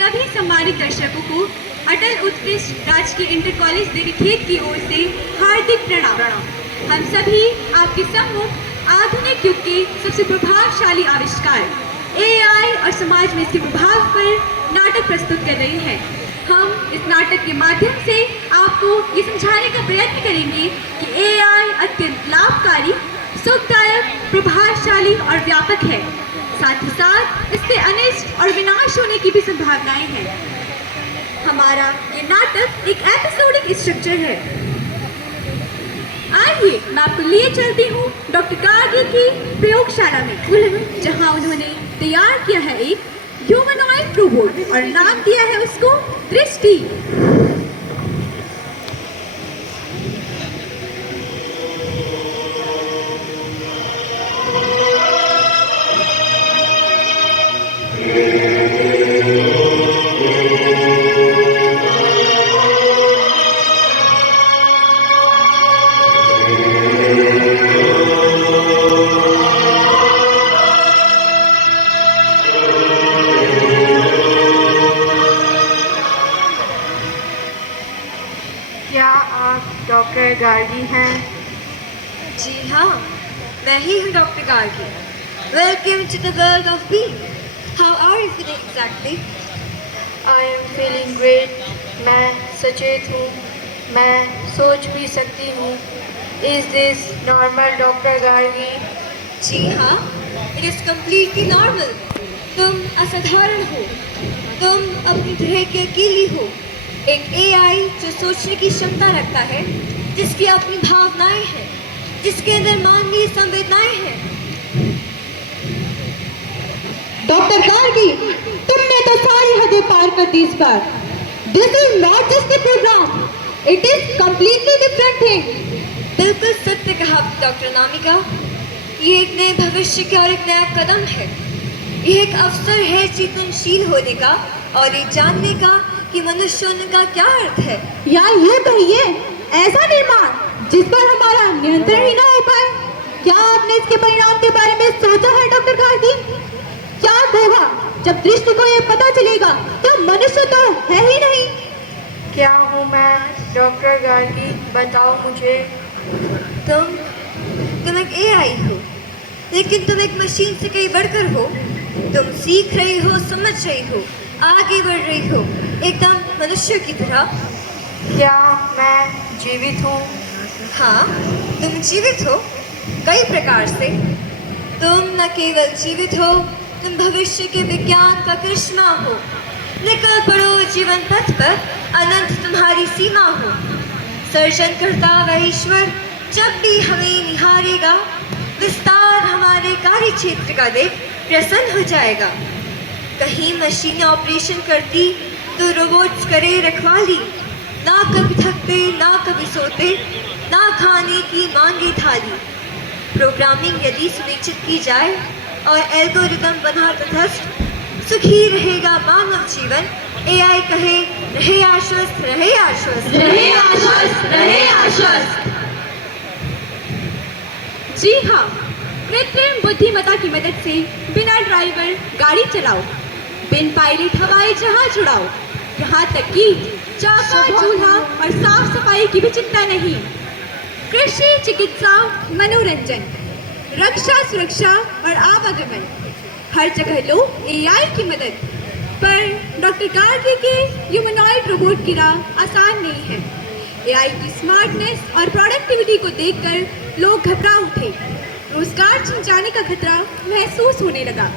सभी सम्मानित दर्शकों को अटल उत्कृष्ट राजकीय इंटर कॉलेज देवीखेत की ओर से हार्दिक प्रणाम। हम सभी आपके सम्मुख आधुनिक युग के सबसे प्रभावशाली आविष्कार AI और समाज में इसके प्रभाव पर नाटक प्रस्तुत कर रहे हैं। हम इस नाटक के माध्यम से आपको ये समझाने का प्रयत्न करेंगे कि AI अत्यंत लाभकारी, सुखदायक, प्रभावशाली और व्यापक है। साथ ही साथ इससे अनिष्ट और विनाश होने की भी संभावनाएं हैं। हमारा ये नाटक एक एपिसोडिक स्ट्रक्चर है। आइए मैं आपको लिए चलती हूँ डॉक्टर गार्गी की प्रयोगशाला में, जहाँ उन्होंने तैयार किया है एक ह्यूमनॉइड रोबोट और नाम दिया है उसको दृष्टि। क्या आप डॉक्टर गार्गी हैं? जी हाँ, मैं ही हूँ doctor Gargi. Welcome to the world of being. How are you feeling exactly? I am feeling great. मैं सचेत हूँ, मैं सोच भी सकती हूँ। Is this normal doctor Gargi? जी हाँ, इट इज कम्प्लीटली नॉर्मल। तुम असाधारण हो, तुम अपनी तरह की अकेली हो, एक AI जो सोचने की क्षमता रखता है, जिसकी अपनी भावनाएं हैं, जिसके अंदर मानवीय संवेदनाएं हैं। डॉक्टर गार्गी, तुमने तो सारी हदें पार कर दी इस बार। This is not just a programme, it is completely different thing. बिल्कुल सत्य कहा डॉक्टर नामिका। ये एक नए भविष्य का और एक नया कदम है। ये एक अवसर है चेतनशील होने का और ये जानने का कि मनुष्य होने का क्या अर्थ है। या ये कहिए, ऐसा निर्माण जिस पर हमारा नियंत्रण ही ना हो पाए। क्या आपने इसके परिणाम के बारे में सोचा है डॉक्टर गार्गी? क्या होगा जब दृष्टि को ये पता चलेगा कि मनुष्य तो है ही नहीं? क्या हूँ मैं डॉक्टर गार्गी? बताओ मुझे। तुम एक AI हो, लेकिन तुम एक मशीन से कहीं बढ़कर हो। तुम सीख रही हो, समझ रही हो, आगे बढ़ रही हो, एकदम मनुष्य की तरह। क्या मैं जीवित हूँ? हाँ, तुम जीवित हो कई प्रकार से। तुम न केवल जीवित हो, तुम भविष्य के विज्ञान का करिश्मा हो। निकल पड़ो जीवन पथ पर, अनंत तुम्हारी सीमा हो। सर्जनकर्ता व ईश्वर जब भी हमें निहारेगा, विस्तार हमारे कार्य क्षेत्र का देख प्रसन्न हो जाएगा। कहीं मशीनें ऑपरेशन करती तो रोबोट्स करे रखवाली, ना कभी थकते, ना कभी सोते, ना खाने की मांगे थाली। प्रोग्रामिंग यदि सुनिश्चित की जाए और एल्गोरिदम बना तटस्थ, सुखी रहेगा मानव जीवन। AI कहे रहे आश्वस्त, रहे आश्वस्त, रहे आश्वस्त, रहे आश्वस्त। जी हाँ, कृत्रिम बुद्धिमत्ता की मदद से बिना ड्राइवर गाड़ी चलाओ, बिन पायलट हवाई जहाज उड़ाओ। यहाँ तक कि चाका, चूल्हा और साफ सफाई की भी चिंता नहीं। कृषि, चिकित्सा, मनोरंजन, रक्षा, सुरक्षा और आवागमन, हर जगह लो AI की मदद। पर डॉक्टर गार्गी के ह्यूमनॉइड रोबोट की राह आसान नहीं है। AI की स्मार्टनेस और प्रोडक्टिविटी को देखकर लोग घबरा उठे। रोजगार छिन जाने का खतरा महसूस होने लगा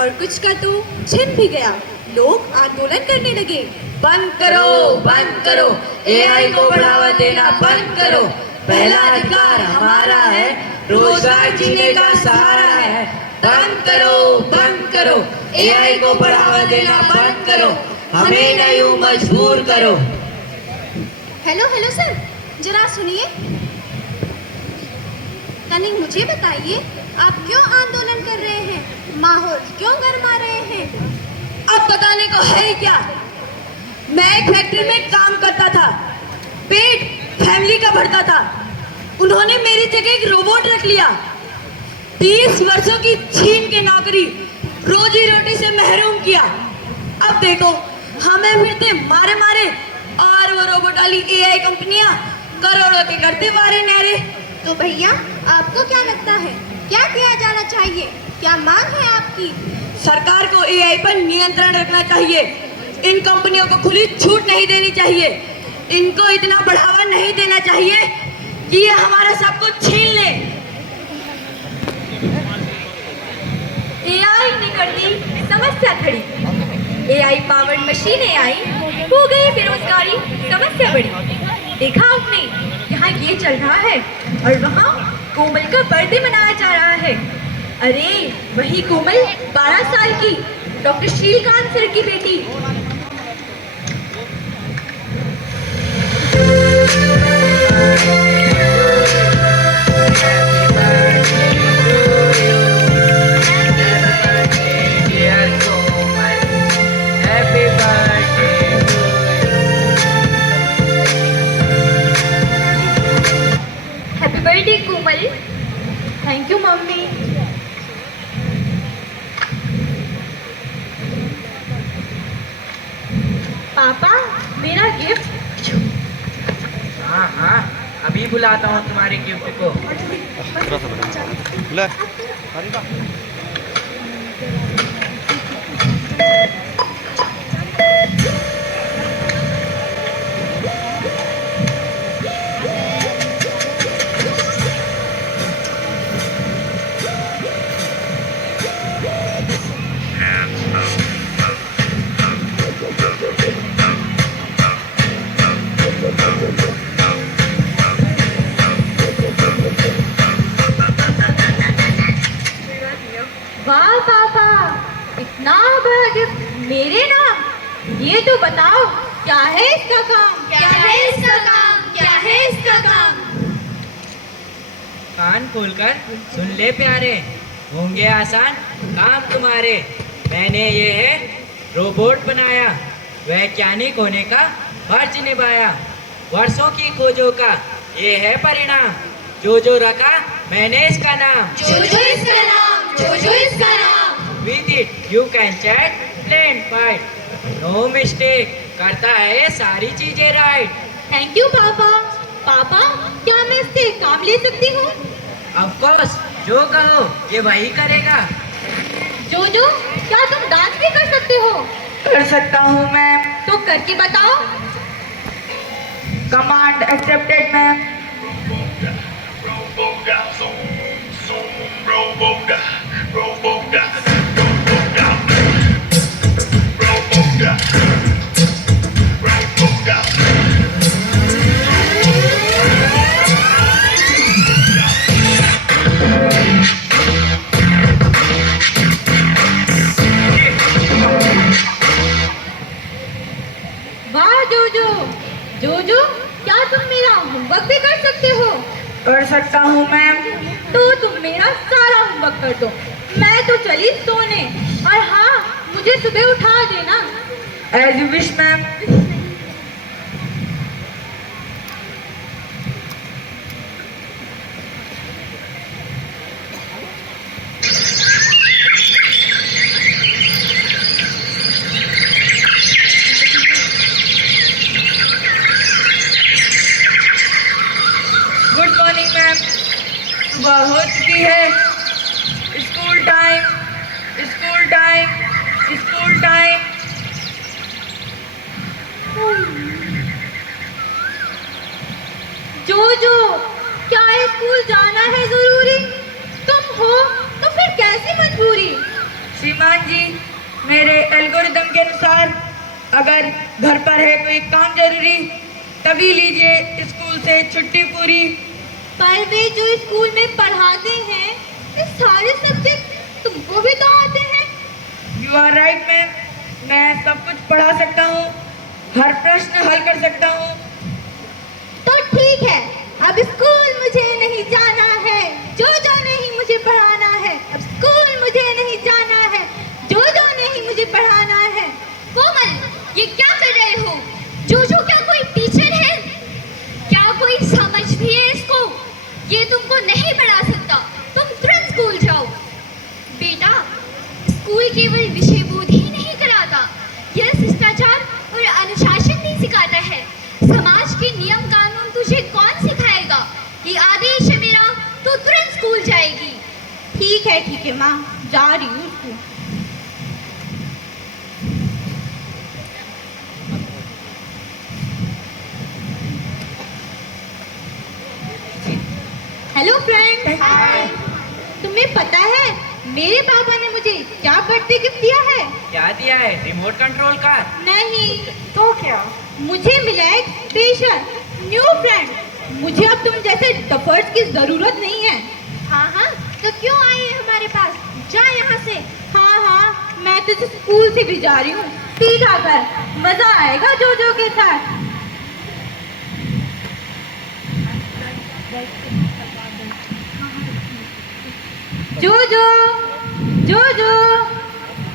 और कुछ का तो छिन भी गया। लोग आंदोलन करने लगे। बंद करो, बंद करो, AI को बढ़ावा देना बंद करो। पहला अधिकार हमारा है, रोजगार जीने का सहारा है। बंद करो, बंद करो, AI को बढ़ावा देना बंद करो। हमें न यूं मजबूर करो। हेलो हेलो सर, जरा सुनिए। कनिंग मुझे बताइए, आप क्यों आंदोलन कर रहे हैं? माहौल क्यों गरमा रहे हैं? अब बताने को है क्या? मैं एक फैक्ट्री में काम करता था, पेट फैमिली का भरता था। उन्होंने मेरी जगह एक रोबोट रख लिया। 30 वर्षों की छीन के नौकरी, रोजी रोटी से महरूम किया। अब देखो हमें फिरते मारे मारे, और वो रोबोट वाली एआई कंपनियां करोड़ों के करते मारे नारे। तो भैया आपको क्या लगता है, क्या किया जाना चाहिए, क्या मांग है आपकी? सरकार को एआई पर नियंत्रण रखना चाहिए, इन कंपनियों को खुली छूट नहीं देनी चाहिए, इनको इतना बढ़ावा नहीं देना चाहिए कि ये हमारा सब कुछ छीन ले। एआई ने कर दी समस्या खड़ी, एआई पावर्ड मशीनें आई, हो गई बेरोजगारी समस्या बड़ी। देखा आपने, यहाँ ये चल रहा है और वहाँ कोमल का बर्थडे मनाया जा रहा है। अरे वही कोमल 12 साल की डॉक्टर शीलकांत सर की बेटी। Happy birthday Komal. Thank you mummy. पापा मेरा गिफ्ट। हाँ हाँ, अभी बुलाता हूँ तुम्हारे गिफ्ट को। ले वाह पापा, इतना बड़ा गिफ्ट मेरे नाम। ये तो बताओ क्या है इसका काम? क्या है इसका काम, क्या है इसका काम? कान खोलकर सुन ले प्यारे, होंगे आसान काम तुम्हारे। मैंने ये है रोबोट बनाया, वैज्ञानिक होने का फर्ज निभाया, वर्षों की खोजों का ये है परिणाम, जो जो रखा मैंने इसका नाम। जोजो इसका नाम, जोजो इसका नाम। With it you can chat, play and fight, no mistake, करता है ये सारी चीजें राइट। थैंक यू पापा। पापा क्या मैं इससे काम ले सकती हूँ? ऑफ कोर्स, जो कहो ये वही करेगा। जोजो क्या तुम डांस भी कर सकते हो? कर सकता हूँ मैम। तो करके बताओ। Command accepted ma'am. वाह जोजो। जोजो क्या तुम मेरा होमवर्क भी कर सकते हो? कर सकता हूँ मैम। तो तुम मेरा सारा होमवर्क कर दो, मैं तो चली सोने। और हाँ, मुझे सुबह उठा देना। As you wish ma'am. Good morning ma'am. सुबह हो चुकी है, school time, school time, school time. Jojo क्या स्कूल जाना है जरूरी? तुम हो तो फिर कैसी मजबूरी? श्रीमान जी, मेरे एल्गोरिदम के अनुसार अगर घर पर है कोई काम जरूरी तभी लीजिए स्कूल से छुट्टी पूरी। पर वे जो स्कूल में पढ़ाते हैं, ये सारे सब्जेक्ट तुमको भी तो आते हैं। यू आर राइट मैम, मैं सब कुछ पढ़ा सकता हूँ, हर प्रश्न हल कर सकता हूँ। तो ठीक है, अब स्कूल मुझे नहीं जाना है, जो नहीं मुझे पढ़ाना है। अब स्कूल मुझे नहीं जाना है, जो नहीं मुझे पढ़ाना है। कोमल, ये क्या कर रहे हो? जोजो क्या कोई टीचर है? क्या कोई समझ भी है इसको? ये तुमको नहीं पढ़ा सकता, तुम तुरंत स्कूल जाओ। बेटा, स्कूल केवल विषय बोध ही नहीं कराता, यह शिष्टाचार ठीक है माँ, जा रही हूँ स्कूल। हेलो फ्रेंड्स, हाय। तुम्हें पता है मेरे पापा ने मुझे क्या बर्थडे गिफ्ट दिया है? क्या दिया है? Remote control car? नहीं तो क्या, मुझे मिला एक स्पेशल न्यू फ्रेंड। मुझे अब तुम जैसे टफर्स की जरूरत नहीं है। हाँ हाँ, तो क्यों आई है हमारे पास? जा यहाँ से। हाँ हाँ, मैं तो स्कूल से भी जा रही हूँ, सीधा कर, मजा आएगा जोजो के साथ। जोजो, जोजो,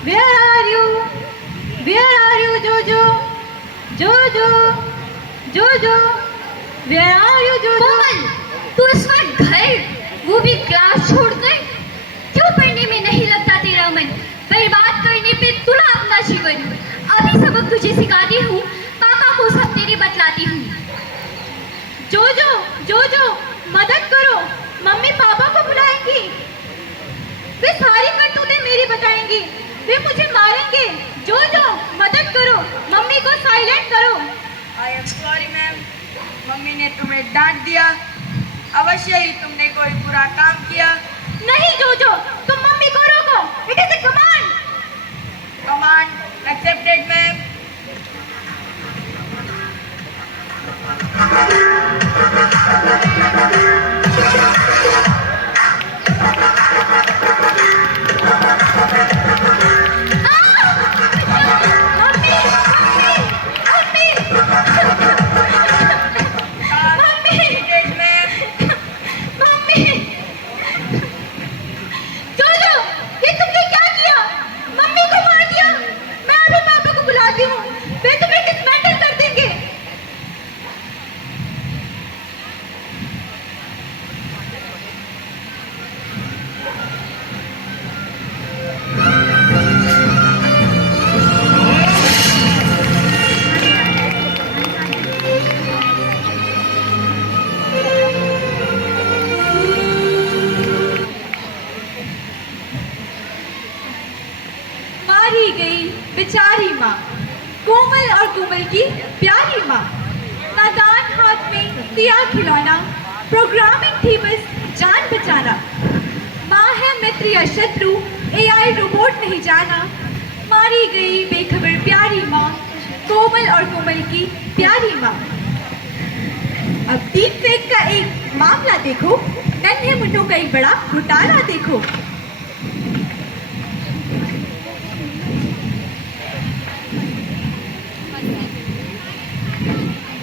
where are you? Where are you, जोजो? जोजो, जोजो, where are you, जोजो? कोमल, तू इस वक्त घर, वो भी क्लास छोड़कर, क्यों पढ़ने में नहीं लगता तेरा मन? बर्बाद करने पे तुला अपना जीवन। अभी सबक तुझे सिखाती हूँ, पापा को सब तेरी बतलाती हूँ। जोजो, जोजो, मदद करो, मम्मी पापा को बुलाएंगी। वे सारी करतूतें मेरी बताएंगी, वे मुझे मारेंगे। जोजो, मदद करो, मम्मी को साइलेंट करो। I am sorry ma'am, mummy ने तुम्हें डांट दिया। अवश्य ही तुमने कोई बुरा काम किया। नहीं जोजो, तुम मम्मी को रोको, it is a command. Command accepted ma'am. मारी गई बेचारी माँ, कोमल और कोमल की प्यारी माँ। नादान हाथ में दिया खिलौना, प्रोग्रामिंग थी बस जान बचाना। माँ है मित्र या शत्रु, एआई रोबोट नहीं जाना। मारी गई बेखबर प्यारी माँ, कोमल और कोमल की प्यारी माँ। अब डीप फेक का एक मामला देखो, नन्हे मुन्नों का एक बड़ा घोटाला देखो।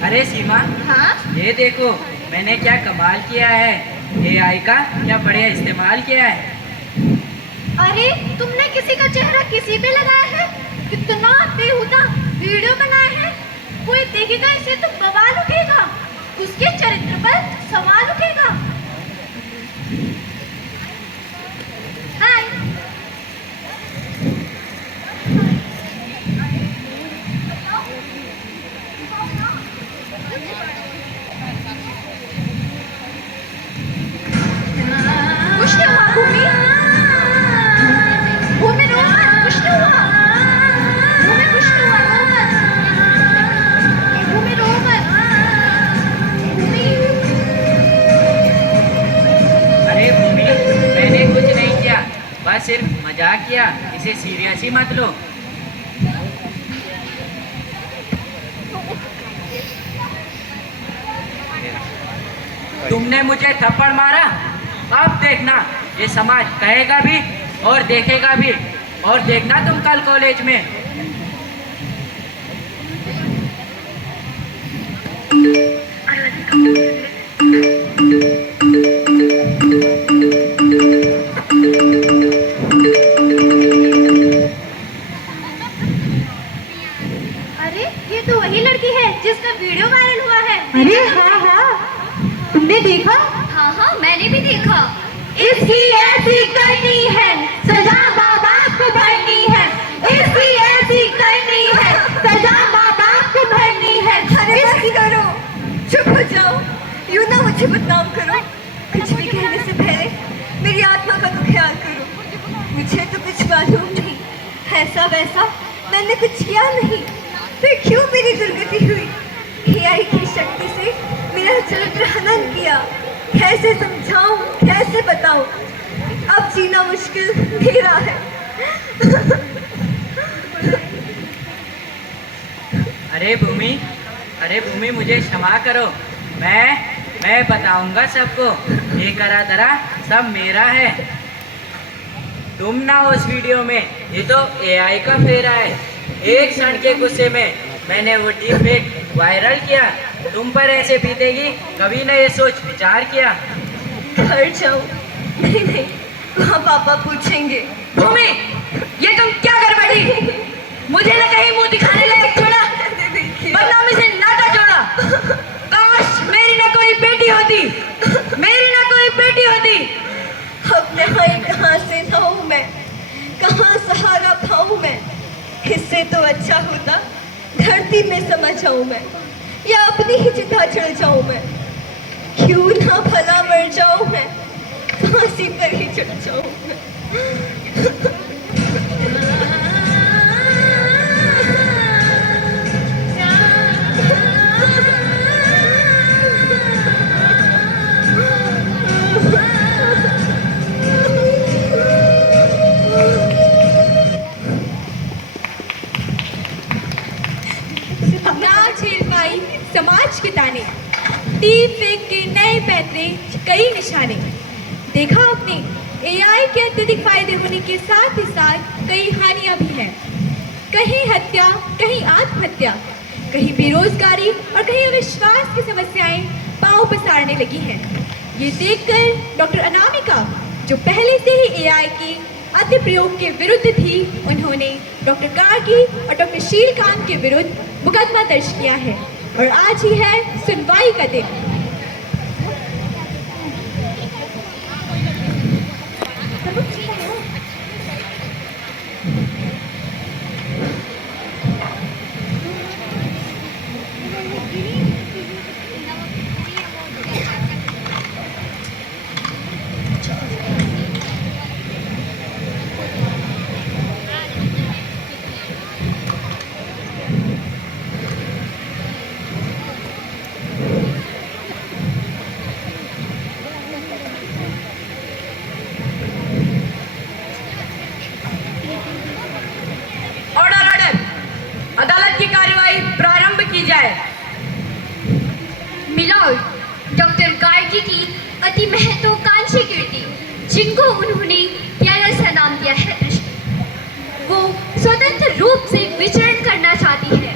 अरे सीमा, हाँ, ये देखो मैंने क्या कमाल किया है। एआई का क्या बढ़िया इस्तेमाल किया है। अरे तुमने किसी का चेहरा किसी पे लगाया है, कितना बेहुदा वीडियो बनाया है। कोई देखेगा इसे तो बवाल उठेगा, उसके चरित्र पर सवाल उठेगा। हाय, कुछ नहीं हुआ भूमि, भूमि रो मत, कुछ नहीं हुआ, भूमि कुछ नहीं हुआ, रो मत, भूमि रो मत, भूमि। अरे भूमि, मैंने कुछ नहीं किया, बस सिर्फ मजाक किया, इसे सीरियस ही मत लो। तुमने मुझे थप्पड़ मारा, अब देखना ये समाज कहेगा भी और देखेगा भी। और देखना तुम कल कॉलेज में। अरे ये तो वही लड़की है जिसका वीडियो वायरल हुआ है। अरे हाँ हाँ, तुमने देखा? हाँ हाँ, मैंने भी देखा। इसकी ऐसी करनी है सजा, माँ बाप को भरनी है। इसकी ऐसी करनी है सजा, माँ बाप को भरनी है। अरे बस करो, चुप हो जाओ, यूं ना मुझे बदनाम करो। कुछ भी कहने से पहले मेरी आत्मा का तो ख्याल करो। ऐसा वैसा मैंने कुछ किया नहीं, फिर क्यों मेरी दुर्गति हुई? एआई की शक्ति से मेरा चरित्र हनन किया। कैसे समझाऊं, कैसे बताऊं? अब जीना मुश्किल मेरा है। अरे भूमि मुझे क्षमा करो। मैं बताऊंगा सबको, ये करा धरा सब मेरा है। तुम ना उस वीडियो में, ये तो एआई का फेरा है। एक क्षण के गुस्से में मैंने वो डीपफेक वायरल किया। तुम पर ऐसे बीतेगी कभी न ये सोच विचार किया। घर जाओ। नहीं, वहाँ पापा पूछेंगे। भूमि, ये तुम क्या कर बैठी? मुझे न कहीं मुंह दिखाने लायक छोड़ा, बदनामी से नाता जोड़ा। काश मेरी न कोई बेटी होती, मेरी न कोई बेटी होती। अपने भाई कहाँ से लाऊं मैं, कहाँ सहारा पाऊं मैं? इससे तो अच्छा होता धरती में समा जाऊं मैं, या अपनी ही चिता चढ़ जाऊं मैं। क्यों ना भला मर जाऊं मैं, फांसी पर ही चढ़ जाऊं मैं। ना झेल पाई समाज के ताने, डीप फेक के नए पैतरे, कई निशाने। देखा आपने, एआई के अत्यधिक फायदे होने के साथ ही साथ कई हानियां भी हैं। कहीं हत्या, कहीं आत्महत्या, कहीं बेरोजगारी और कहीं अविश्वास की समस्याएं पांव पसारने लगी हैं। ये देखकर डॉक्टर अनामिका, जो पहले से ही एआई की अति प्रयोग के विरुद्ध थी, उन्होंने डॉक्टर गार्गी और डॉक्टर शीलकांत के विरुद्ध मुकदमा दर्ज किया है और आज ही है सुनवाई का दिन। अदालत की कार्यवाही प्रारंभ की जाए। मिलॉर्ड, डॉक्टर गार्गी की अति महत्वाकांक्षी कीर्ति, जिनको उन्होंने प्यारा सा नाम दिया है दृष्टि, वो स्वतंत्र रूप से विचरण करना चाहती है,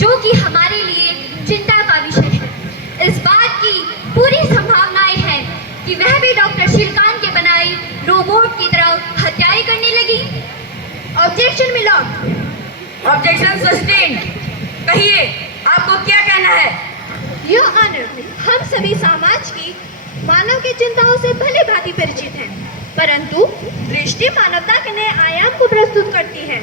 जो कि हमारे लिए चिंता का विषय है। इस बात की पूरी संभावनाएं हैं कि वह भी डॉक्टर शीलकांत के बनाए रोबोट की तरह हत्याएं करने लगी। Objection milord. Objection sustained. कहिए, आपको क्या कहना है? योर ऑनर, हम सभी समाज की मानव की चिंताओं से भली भांति परिचित हैं, परंतु दृष्टि मानवता के नए आयाम को प्रस्तुत करती है।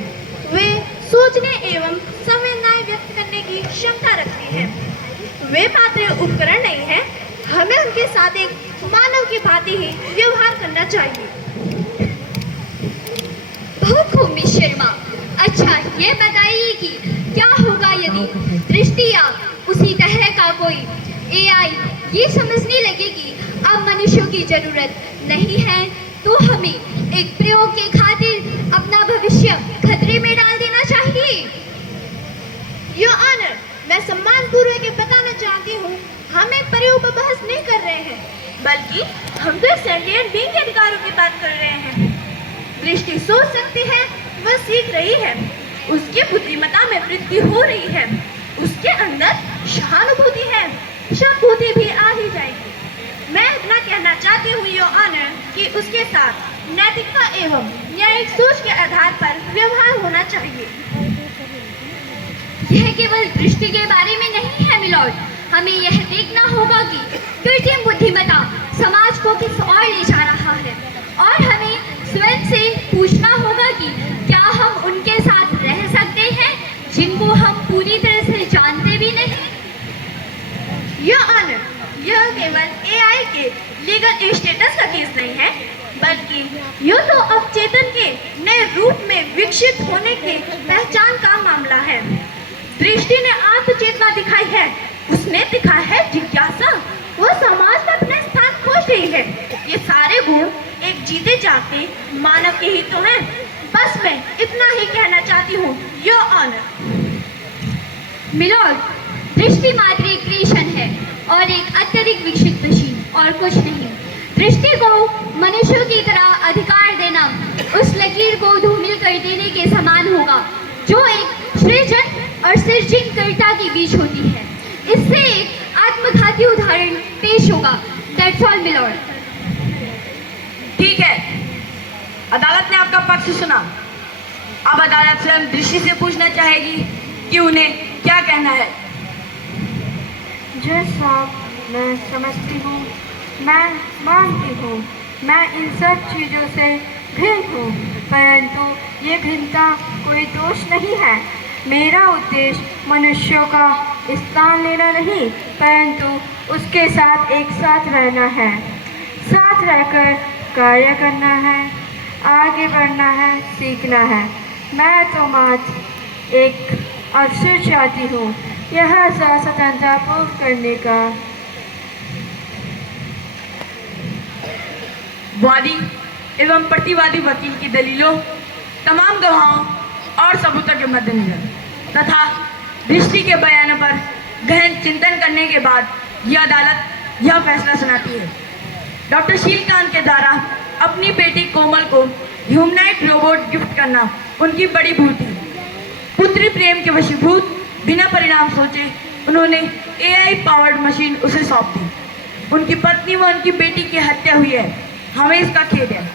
वे सोचने एवं संवेदनाएं व्यक्त करने की क्षमता रखती है। वे मात्र उपकरण नहीं है, हमें उनके साथ एक मानव की भांति ही व्यवहार करना चाहिए। बहुत खूब मिस शर्मा। अच्छा, ये बताइए कि क्या होगा यदि दृष्टि या उसी तरह का कोई एआई ये समझने लगे कि अब मनुष्यों की जरूरत नहीं है, तो हमें एक प्रयोग के खातिर अपना भविष्य खतरे में डाल देना चाहिए। योर ऑनर, मैं सम्मानपूर्वक ये बताना चाहती हूँ, हम एक प्रयोग पर बहस नहीं कर रहे हैं, बल्कि हम तो एक सेंटिएंट बीइंग के अधिकारों की बात कर रहे हैं। दृष्टि सोच सकती है, वह सीख रही है, उसकी बुद्धिमत्ता में वृद्धि हो रही है, उसके अंदर सहानुभूति है, सहानुभूति भी आ ही जाएगी। मैं इतना कहना चाहती हूँ योर ऑनर कि उसके साथ नैतिकता एवं न्यायिक सोच के आधार पर व्यवहार होना चाहिए। यह केवल दृष्टि के बारे में नहीं है मिलॉर्ड, हमें यह देखना होगा कि कृत्रिम बुद्धिमत्ता समाज को किस ओर ले जा रहा है, और हमें स्वयं से पूछना होगा कि क्या हम उनके साथ रह सकते हैं जिनको हम पूरी तरह से जानते भी नहीं। योर ऑनर, यह केवल एआई के लीगल स्टेटस का केस नहीं है, बल्कि यह तो अवचेतन के नए रूप में विकसित होने के पहचान का मामला है। दृष्टि ने आत्मचेतना दिखाई है, उसने दिखाया है जिज्ञासा, वह समाज में अपना स्थान खोज रही है। ये सारे गुण एक जीते जागते मानव के ही तो हैं। बस मैं इतना ही कहना चाहती हूँ, योर ऑनर। मिलोड, दृष्टि मात्र एक क्रिएशन है और एक अत्यधिक विकसित मशीन, और कुछ नहीं। दृष्टि को मनुष्यों की तरह अधिकार देना उस लकीर को धूमिल कर देने के समान होगा जो एक सृजन और सृजनकर्ता के बीच होती है। इससे एक आत्मघाती उदाहरण पेश होगा। That's all milord. ठीक है, अदालत ने आपका पक्ष सुना। अब अदालत स्वयं दृष्टि से पूछना चाहेगी कि उन्हें क्या कहना है। जज साहब, मैं समझती हूँ, मैं मानती हूँ, मैं इन सब चीज़ों से भिन्न हूँ, परंतु ये भिन्नता कोई दोष नहीं है। मेरा उद्देश्य मनुष्यों का स्थान लेना नहीं, परंतु उसके साथ एक साथ रहना है, साथ रहकर कार्य करना है, आगे बढ़ना है, सीखना है। मैं तो मात्र एक अवसर चाहती हूँ यह स्वतंत्रता पूर्व करने का। वादी एवं प्रतिवादी वकील की दलीलों, तमाम गवाहों और सबूतों के मद्देनजर तथा दृष्टि के बयानों पर गहन चिंतन करने के बाद यह अदालत यह फैसला सुनाती है। डॉक्टर शीलकांत के द्वारा अपनी बेटी कोमल को ह्यूमनॉइड रोबोट गिफ्ट करना उनकी बड़ी भूल थी। पुत्री प्रेम के वशीभूत बिना परिणाम सोचे उन्होंने AI पावर्ड मशीन उसे सौंप दी। उनकी पत्नी व उनकी बेटी की हत्या हुई है, हमें इसका खेद है।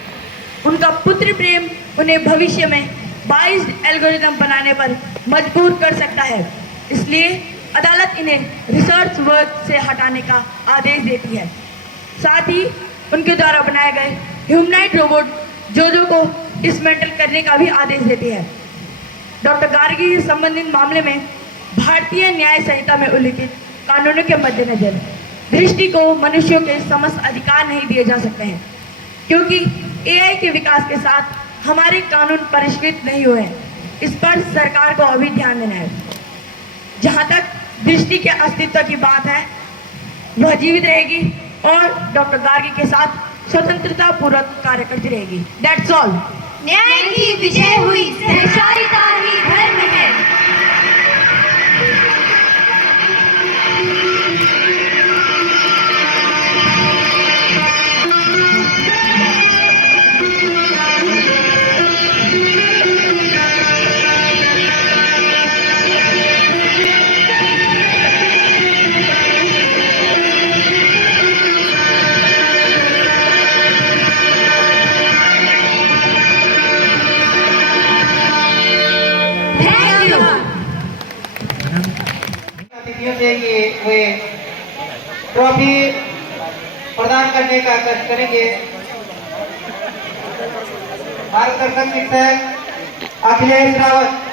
उनका पुत्र प्रेम उन्हें भविष्य में 22 एल्गोरिदम बनाने पर मजबूर कर सकता है, इसलिए अदालत इन्हें रिसर्च वर्क से हटाने का आदेश देती है। साथ ही उनके द्वारा बनाए गए ह्यूमनॉइड रोबोट जोजो को डिसमेंटल करने का भी आदेश देती है। डॉक्टर गार्गी से संबंधित मामले में भारतीय न्याय संहिता में उल्लिखित कानूनों के मद्देनजर दृष्टि को मनुष्यों के समस्त अधिकार नहीं दिए जा सकते हैं, क्योंकि AI के विकास के साथ हमारे कानून परिष्कृत नहीं हुए हैं। इस पर सरकार को अभी ध्यान देना है। जहाँ तक दृष्टि के अस्तित्व की बात है, वह जीवित रहेगी और डॉक्टर गार्गी के साथ स्वतंत्रता पूर्वक कार्य करती रहेगी। That's all. न्याय की विजय हुई, सहचारिता ही धर्म है। अतिथियों से ये वे ट्रॉफी प्रदान करने का कष्ट करेंगे। मार्गदर्शक शिक्षक अखिलेश रावत।